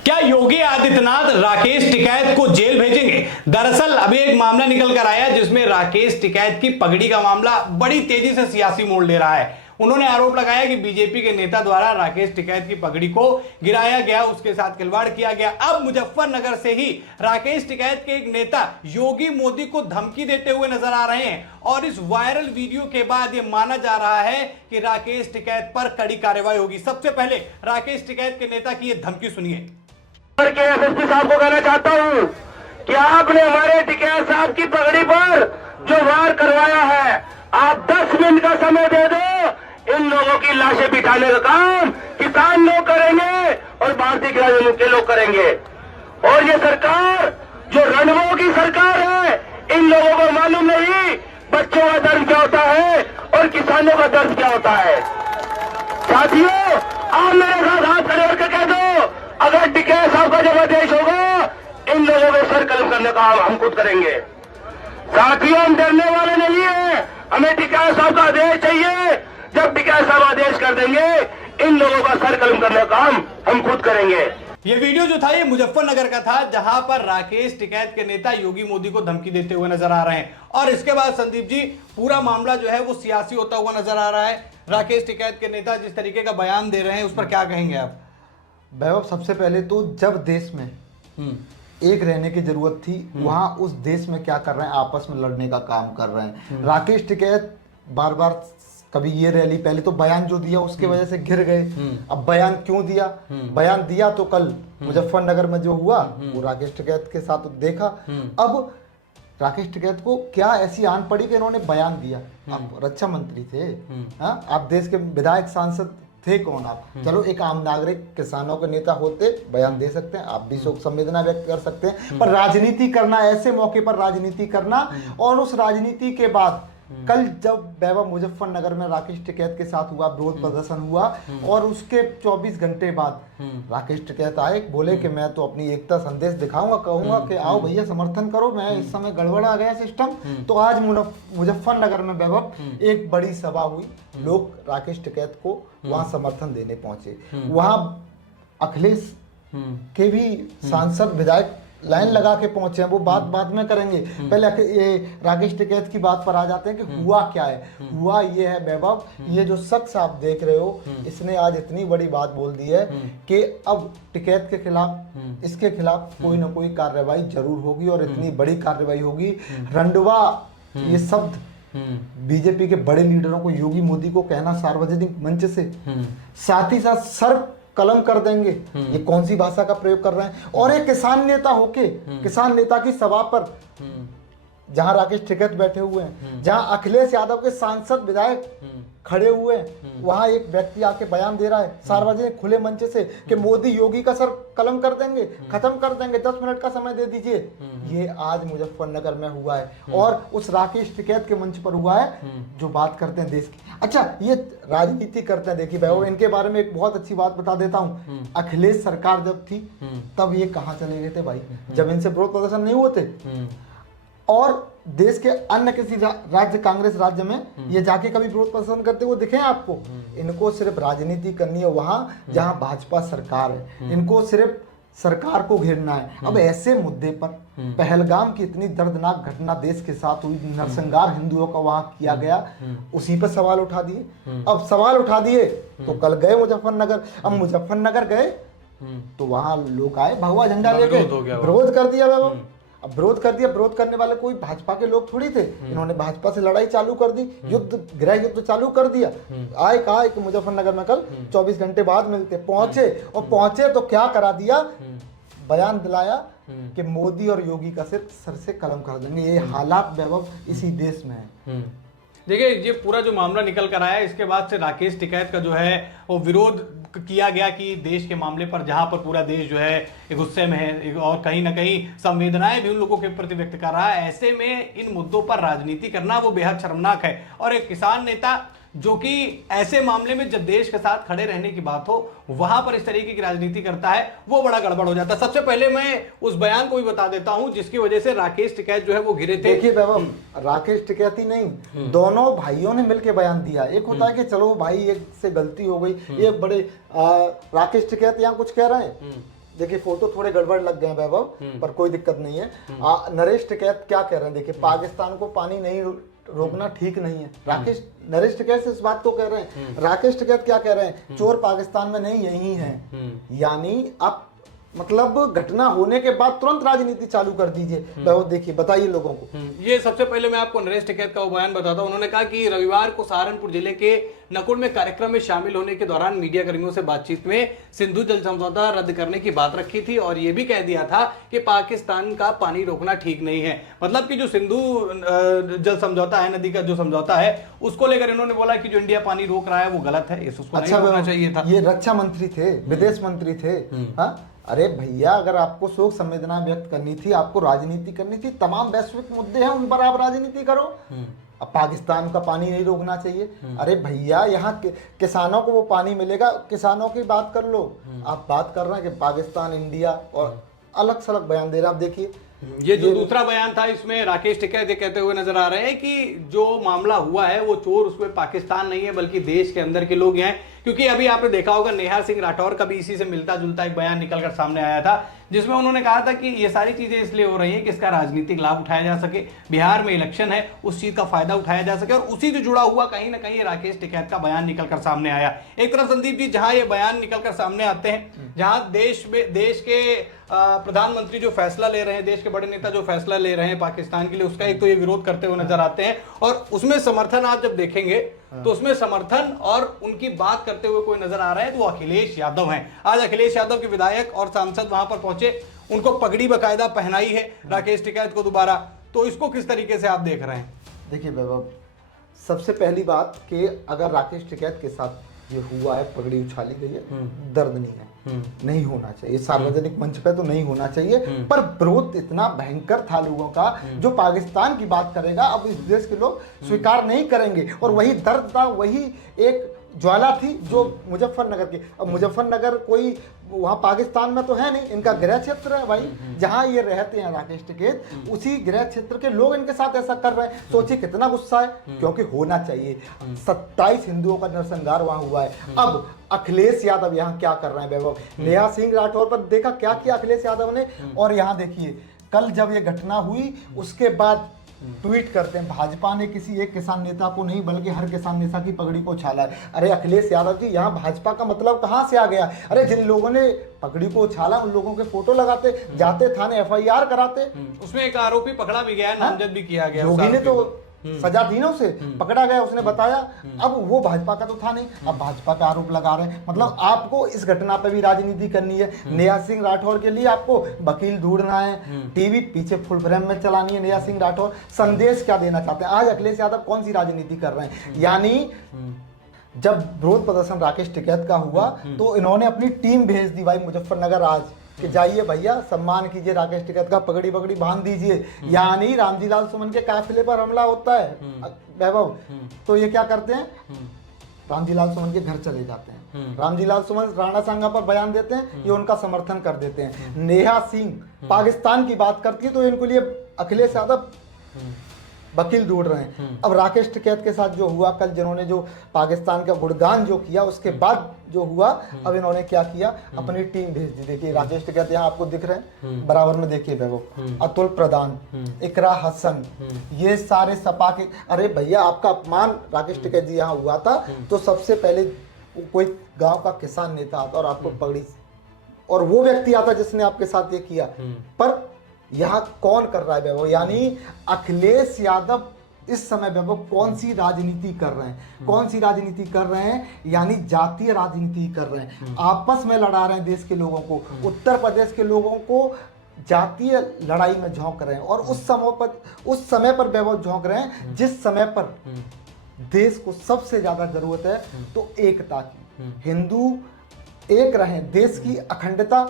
क्या योगी आदित्यनाथ राकेश टिकैत को जेल भेजेंगे? दरअसल अभी एक मामला निकल कर आया जिसमें राकेश टिकैत की पगड़ी का मामला बड़ी तेजी से सियासी मोड़ ले रहा है। उन्होंने आरोप लगाया कि बीजेपी के नेता द्वारा राकेश टिकैत की पगड़ी को गिराया गया, उसके साथ खिलवाड़ किया गया। अब मुजफ्फरनगर से ही राकेश टिकैत के एक नेता योगी मोदी को धमकी देते हुए नजर आ रहे हैं और इस वायरल वीडियो के बाद यह माना जा रहा है कि राकेश टिकैत पर कड़ी कार्रवाई होगी। सबसे पहले राकेश टिकैत के नेता की यह धमकी सुनिए। के एसएसपी साहब को कहना चाहता हूं कि आपने हमारे टिकैत साहब की पगड़ी पर जो वार करवाया है, आप 10 मिनट का समय दे दो, इन लोगों की लाशें बिठाने का काम किसान लोग करेंगे और भारतीय किसान के लोग करेंगे। और ये सरकार जो रणवों की सरकार है, इन लोगों को मालूम नहीं बच्चों का दर्द क्या होता है और किसानों का दर्द क्या होता है। साथियों, आप मेरे साथ हाथ खड़े होकर कह दो, अगर टिकैत साहब का जब आदेश होगा, इन लोगों को सर कलम करने का हम खुद करेंगे। साथियों, हम डरने वाले नहीं है, हमें टिकैत साहब का आदेश चाहिए। जब टिकैत साहब आदेश कर देंगे, इन लोगों का सर कलम करने का काम हम खुद करेंगे। ये वीडियो जो था ये मुजफ्फरनगर का था, जहां पर राकेश टिकैत के नेता योगी मोदी को धमकी देते हुए नजर आ रहे हैं। और इसके बाद संदीप जी, पूरा मामला जो है वो सियासी होता हुआ नजर आ रहा है। राकेश टिकैत के नेता जिस तरीके का बयान दे रहे हैं, उस पर क्या कहेंगे आप? वैभव, सबसे पहले तो जब देश में एक रहने की जरूरत थी, वहां उस देश में क्या कर रहे हैं, आपस में लड़ने का काम कर रहे हैं। राकेश टिकैत बार बार कभी ये रैली, पहले तो बयान जो दिया उसके वजह से घिर गए। अब बयान क्यों दिया? बयान दिया तो कल मुजफ्फरनगर में जो हुआ वो राकेश टिकैत के साथ देखा। अब राकेश टिकैत को क्या ऐसी आन पड़ी कि इन्होंने बयान दिया? आप रक्षा मंत्री थे, हाँ, आप देश के विधायक सांसद थे, कौन आप? चलो, एक आम नागरिक किसानों के नेता होते बयान दे सकते हैं, आप भी शोक संवेदना व्यक्त कर सकते हैं, पर राजनीति करना, ऐसे मौके पर राजनीति करना, और उस राजनीति के बाद कल जब वैभव मुजफ्फरनगर में राकेश टिकैत के साथ हुआ, विरोध प्रदर्शन हुआ, और उसके 24 घंटे बाद राकेश टिकैत आए, बोले कि मैं तो अपनी एकता संदेश दिखाऊंगा, कहूंगा कि आओ भैया समर्थन करो, मैं इस समय गड़बड़ आ गया सिस्टम। तो आज मुजफ्फरनगर में वैभव एक बड़ी सभा हुई, लोग राकेश टिकैत को वहां समर्थन देने पहुंचे। वहां अखिलेश के भी सांसद विधायक लाइन लगा के पहुंचे हैं, वो बात बाद में करेंगे। पहले ये राकेश टिकैत की बात पर आ जाते हैं कि हुआ क्या है। हुआ ये है वैभव, ये जो शख्स आप देख रहे हो, इसने आज इतनी बड़ी बात बोल दी है कि अब टिकैत के खिलाफ, इसके खिलाफ कोई ना कोई कार्रवाई जरूर होगी, और इतनी बड़ी कार्रवाई होगी। रंडवा ये शब्द बीजेपी के बड़े लीडरों को, योगी मोदी को कहना सार्वजनिक मंच से, साथ ही साथ सर कलम कर देंगे, ये कौन सी भाषा का प्रयोग कर रहे हैं। और एक किसान नेता होके, किसान नेता की सभा पर जहां राकेश टिकैत बैठे हुए हैं, जहां अखिलेश यादव के सांसद विधायक खड़े हुए हैं, वहां एक व्यक्ति आके बयान दे रहा है सार्वजनिक खुले मंच से कि मोदी योगी का सर कलम कर देंगे, खत्म कर देंगे, 10 मिनट का समय दे दीजिए। ये आज मुजफ्फरनगर में हुआ है, और उस राकेश टिकैत के मंच पर हुआ है जो बात करते हैं देश की। अच्छा, ये राजनीति करते हैं। देखिए वैभव, इनके बारे में एक बहुत अच्छी बात बता देता हूँ। अखिलेश सरकार जब थी तब ये कहाँ चले गए थे भाई, जब इनसे विरोध प्रदर्शन नहीं हुए थे, और देश के अन्य किसी राज्य, कांग्रेस राज्य में ये जाके कभी विरोध प्रदर्शन करते हुए दिखे आपको? इनको सिर्फ राजनीति करनी है वहां जहां भाजपा सरकार है, इनको सिर्फ सरकार को घेरना है। अब ऐसे मुद्दे पर पहलगाम की इतनी दर्दनाक घटना देश के साथ हुई, नरसंहार हिंदुओं का वहां किया गया, उसी पर सवाल उठा दिए। अब सवाल उठा दिए तो कल गए मुजफ्फरनगर। अब मुजफ्फरनगर गए तो वहां लोग आए भगवा झंडा लेके, विरोध कर दिया वैभव। अब विरोध कर दिया, विरोध करने वाले कोई भाजपा के लोग थोड़ी थे, इन्होंने भाजपा से लड़ाई चालू कर दी, युद्ध, गृह युद्ध चालू कर दिया। आए, कहा कि मुजफ्फरनगर में कल 24 घंटे बाद मिलते, पहुंचे, और पहुंचे तो क्या करा दिया, बयान दिलाया कि मोदी और योगी का सिर्फ सर से कलम कर देंगे। ये हालात वैभव इसी देश में है। देखिए, ये पूरा जो मामला निकल कर आया, इसके बाद से राकेश टिकैत का जो है वो विरोध किया गया कि देश के मामले पर, जहां पर पूरा देश जो है गुस्से में है और कहीं ना कहीं संवेदनाएं भी उन लोगों के प्रति व्यक्त कर रहा है। ऐसे में इन मुद्दों पर राजनीति करना वो बेहद शर्मनाक है। और एक किसान नेता जो कि ऐसे मामले में जब देश के साथ खड़े रहने की बात हो, वहां पर इस तरीके की राजनीति करता है, वो बड़ा गड़बड़ हो जाता है। सबसे पहले मैं उस बयान को भी बता देता हूं जिसकी वजह से राकेश टिकैत जो है वो घिरे थे। देखिए वैभव, राकेश टिकैत ही नहीं, दोनों भाइयों ने मिलकर बयान दिया। एक होता है कि चलो भाई एक से गलती हो गई, ये बड़े राकेश टिकैत यहाँ कुछ कह रहे हैं, देखिए फोटो थोड़े गड़बड़ लग गए हैं वैभव, पर कोई दिक्कत नहीं है। नरेश टिकैत क्या कह रहे हैं, देखिए पाकिस्तान को पानी नहीं रोकना ठीक नहीं है। नरेश टिकैत से इस बात को कह रहे हैं। राकेश टिकैत क्या कह रहे हैं, चोर पाकिस्तान में नहीं यही हैं। यानी आप मतलब घटना होने के बाद तुरंत राजनीति चालू कर दीजिए। वैभव देखिए, बताइए लोगों को। ये सबसे पहले मैं आपको नरेश टिकैत का वो बयान बताता हूं। उन्होंने कहा कि रविवार को सहारनपुर जिले के नकुल में कार्यक्रम में शामिल होने के दौरान मीडिया कर्मियों से बातचीत में सिंधु जल समझौता रद्द करने की बात रखी थी और ये भी कह दिया था कि पाकिस्तान का पानी रोकना ठीक नहीं है। मतलब कि जो सिंधु जल समझौता है, नदी का जो समझौता है, उसको लेकर इन्होंने बोला कि जो इंडिया पानी रोक रहा है वो गलत है, इसको नहीं रोकना चाहिए था। ये रक्षा मंत्री थे, विदेश मंत्री थे। हाँ, अरे भैया, अगर आपको शोक संवेदना व्यक्त करनी थी, आपको राजनीति करनी थी, तमाम वैश्विक मुद्दे हैं उन पर आप राजनीति करो। अब पाकिस्तान का पानी नहीं रोकना चाहिए, अरे भैया यहाँ किसानों को वो पानी मिलेगा, किसानों की बात कर लो। आप बात कर रहे हैं कि पाकिस्तान, इंडिया और अलग सलग बयान दे रहे हैं। आप देखिए ये जो दूसरा बयान था, इसमें राकेश टिकैत ये कहते हुए नजर आ रहे हैं कि जो मामला हुआ है वो चोर उसमें पाकिस्तान नहीं है बल्कि देश के अंदर के लोग हैं। क्योंकि अभी आपने देखा होगा नेहा सिंह राठौर का भी इसी से मिलता जुलता एक बयान निकलकर सामने आया था, जिसमें उन्होंने कहा था कि ये सारी चीजें इसलिए हो रही है कि इसका राजनीतिक लाभ उठाया जा सके, बिहार में इलेक्शन है उस चीज का फायदा उठाया जा सके। और उसी से जुड़ा हुआ कहीं ना कहीं राकेश टिकैत का बयान निकलकर सामने आया। एक तरफ संदीप जी, जहां ये बयान निकलकर सामने आते हैं, जहां देश के प्रधानमंत्री जो फैसला ले रहे हैं, देश के बड़े नेता जो फैसला ले रहे हैं पाकिस्तान के लिए, उसका एक तो ये विरोध करते हुए नजर आते हैं और उसमें समर्थन आप जब देखेंगे तो उसमें समर्थन और उनकी बात करते हुए कोई नजर आ रहा है तो वो अखिलेश यादव हैं। आज अखिलेश यादव के विधायक और सांसद वहां पर पहुंचे, उनको पगड़ी बकायदा पहनाई है राकेश टिकैत को दोबारा। तो इसको किस तरीके से आप देख रहे हैं? देखिए वैभव, सबसे पहली बात कि अगर राकेश टिकैत के साथ ये हुआ है, पगड़ी उछाली गई है, दर्दनीय है, नहीं होना चाहिए, सार्वजनिक मंच पे तो नहीं होना चाहिए। पर विरोध इतना भयंकर था लोगों का, जो पाकिस्तान की बात करेगा अब इस देश के लोग स्वीकार नहीं करेंगे। और वही दर्द था, वही एक ज्वाला थी जो मुजफ्फरनगर की। अब मुजफ्फरनगर कोई वहाँ पाकिस्तान में तो है नहीं, इनका गृह क्षेत्र है भाई, जहाँ ये रहते हैं राकेश टिकैत, उसी गृह क्षेत्र के लोग इनके साथ ऐसा कर रहे हैं। सोचिए कितना गुस्सा है, क्योंकि होना चाहिए। 27 हिंदुओं का नरसंहार वहाँ हुआ है। अब अखिलेश यादव यहाँ क्या कर रहे हैं वैभव? नेहा सिंह राठौर पर देखा क्या किया अखिलेश यादव ने, और यहाँ देखिए कल जब ये घटना हुई उसके बाद ट्वीट करते हैं भाजपा ने किसी एक किसान नेता को नहीं बल्कि हर किसान नेता की पगड़ी को उछाला है। अरे अखिलेश यादव जी, यहाँ भाजपा का मतलब कहाँ से आ गया? अरे जिन लोगों ने पगड़ी को उछाला उन लोगों के फोटो लगाते, जाते थाने FIR कराते। उसमें एक आरोपी पकड़ा भी गया, नामजद भी किया गया। योगी ने तो सजा दी ना, उसे पकड़ा गया, उसने बताया। अब वो भाजपा का तो था नहीं, अब भाजपा पे आरोप लगा रहे हैं। मतलब आपको इस घटना पे भी राजनीति करनी है। नेहा सिंह राठौर के लिए आपको वकील ढूंढना है, टीवी पीछे फुल फ्रेम में चलानी है। नेहा सिंह राठौर संदेश क्या देना चाहते हैं? आज अखिलेश यादव कौन सी राजनीति कर रहे हैं? यानी जब विरोध प्रदर्शन राकेश टिकैत का हुआ तो इन्होंने अपनी टीम भेज दी भाई मुजफ्फरनगर आज कि जाइए भैया, सम्मान कीजिए राकेश टिकैत का, पगड़ी पगड़ी बांध दीजिए। यानी रामजी लाल सुमन के काफिले पर हमला होता है वैभव, तो ये क्या करते हैं? रामजी लाल सुमन के घर चले जाते हैं। रामजी लाल सुमन राणा सांगा पर बयान देते हैं, ये उनका समर्थन कर देते हैं। नेहा सिंह पाकिस्तान की बात करती है तो इनको लिए अखिलेश यादव वकील ढूंढ रहे हैं। अब राकेश टिकैत के साथ जो हुआ कल, जिन्होंने जो पाकिस्तान का गुणगान जो किया, उसके बाद जो हुआ, अब इन्होंने क्या किया? अपनी टीम भेज दी। देखिए राकेश टिकैत यहाँ आपको दिख रहे हैं बराबर में, देखिए वैभव, अतुल प्रधान, इकरा हसन, ये सारे सपा के। अरे भैया, आपका अपमान राकेश टिकैत जी यहाँ हुआ था तो सबसे पहले कोई गांव का किसान नेता आता और आपको पगड़ी, और वो व्यक्ति आता जिसने आपके साथ ये किया। पर यहाँ कौन कर रहा है वैभव? यानी अखिलेश यादव इस समय वैभव कौन सी राजनीति कर रहे हैं? कौन सी राजनीति कर रहे हैं? यानी जातीय राजनीति कर रहे हैं, आपस में लड़ा रहे हैं देश के लोगों को। उत्तर प्रदेश के लोगों को जातीय लड़ाई में झोंक रहे हैं, और उस समय पर वैभव झोंक रहे हैं जिस समय पर देश को सबसे ज्यादा जरूरत है तो एकता की। हिंदू एक रहे, देश की अखंडता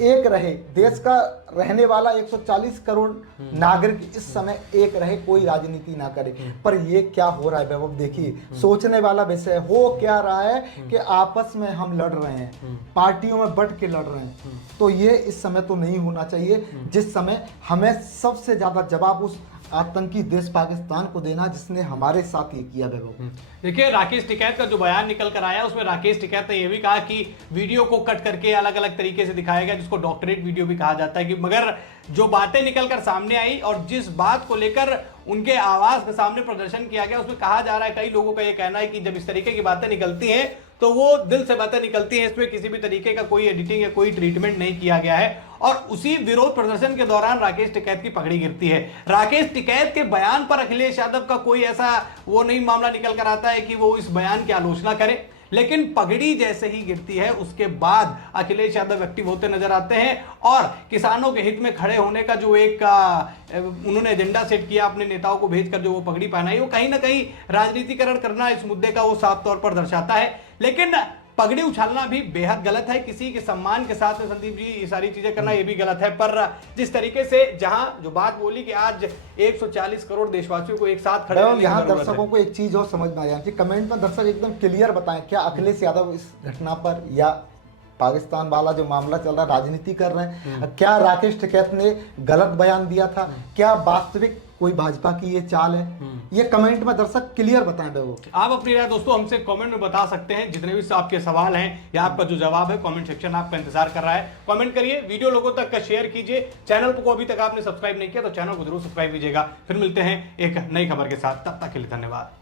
एक रहे, देश का रहने वाला 140 करोड़ नागरिक इस समय एक रहे, कोई राजनीति ना करे। पर ये क्या हो रहा है वैभव? देखिए, सोचने वाला विषय हो क्या रहा है कि आपस में हम लड़ रहे हैं, पार्टियों में बंट के लड़ रहे हैं। तो ये इस समय तो नहीं होना चाहिए, जिस समय हमें सबसे ज्यादा जवाब उस आतंकी देश पाकिस्तान को देना जिसने हमारे साथ ये किया वैभव। देखिए, राकेश टिकैत का जो बयान निकल कर आया उसमें राकेश टिकैत ने यह भी कहा कि वीडियो को कट करके अलग अलग तरीके से दिखाया गया, जिसको डॉक्टरेट वीडियो भी कहा जाता है, कि मगर जो बातें निकल कर सामने आई और जिस बात को लेकर उनके आवाज के सामने प्रदर्शन किया गया उसमें कहा जा रहा है, कई लोगों का यह कहना है कि जब इस तरीके की बातें निकलती हैं तो वो दिल से बातें निकलती हैं, इसमें किसी भी तरीके का कोई एडिटिंग या कोई ट्रीटमेंट नहीं किया गया है। और उसी विरोध प्रदर्शन के दौरान राकेश टिकैत की पगड़ी गिरती है। राकेश टिकैत के बयान पर अखिलेश यादव का कोई ऐसा वो नहीं मामला निकल कर आता है कि वो इस बयान की आलोचना करे, लेकिन पगड़ी जैसे ही गिरती है उसके बाद अखिलेश यादव एक्टिव होते नजर आते हैं और किसानों के हित में खड़े होने का जो एक उन्होंने एजेंडा सेट किया अपने नेताओं को भेजकर, जो वो पगड़ी पहनाई, वो कहीं ना कहीं राजनीतिकरण करना इस मुद्दे का वो साफ तौर पर दर्शाता है। लेकिन पगड़ी उछालना भी बेहद गलत है, किसी के सम्मान के साथ में संदीप जी ये सारी चीजें करना ये भी गलत है। पर जिस तरीके से जहां जो बात बोली कि आज 140 करोड़ देशवासियों को एक साथ खड़े रहने की यहाँ जरूरत है। दर्शकों को एक चीज और समझ में आ जाए कि कमेंट में दर्शक एकदम क्लियर बताएं, क्या अखिलेश यादव इस घटना पर या पाकिस्तान वाला जो मामला चल रहा है राजनीति कर रहे हैं, क्या राकेश टिकैत ने गलत बयान दिया था, क्या वास्तविक कोई भाजपा की ये चाल है, ये कमेंट में दर्शक क्लियर बताएं। वो आप अपनी राय दोस्तों हमसे कमेंट में बता सकते हैं, जितने भी आपके सवाल हैं या आपका जो जवाब है कमेंट सेक्शन आपका इंतजार कर रहा है। कमेंट करिए, वीडियो लोगों तक का शेयर कीजिए, चैनल को अभी तक आपने सब्सक्राइब नहीं किया तो चैनल को जरूर सब्सक्राइब कीजिएगा। फिर मिलते हैं एक नई खबर के साथ, तब तक के लिए धन्यवाद।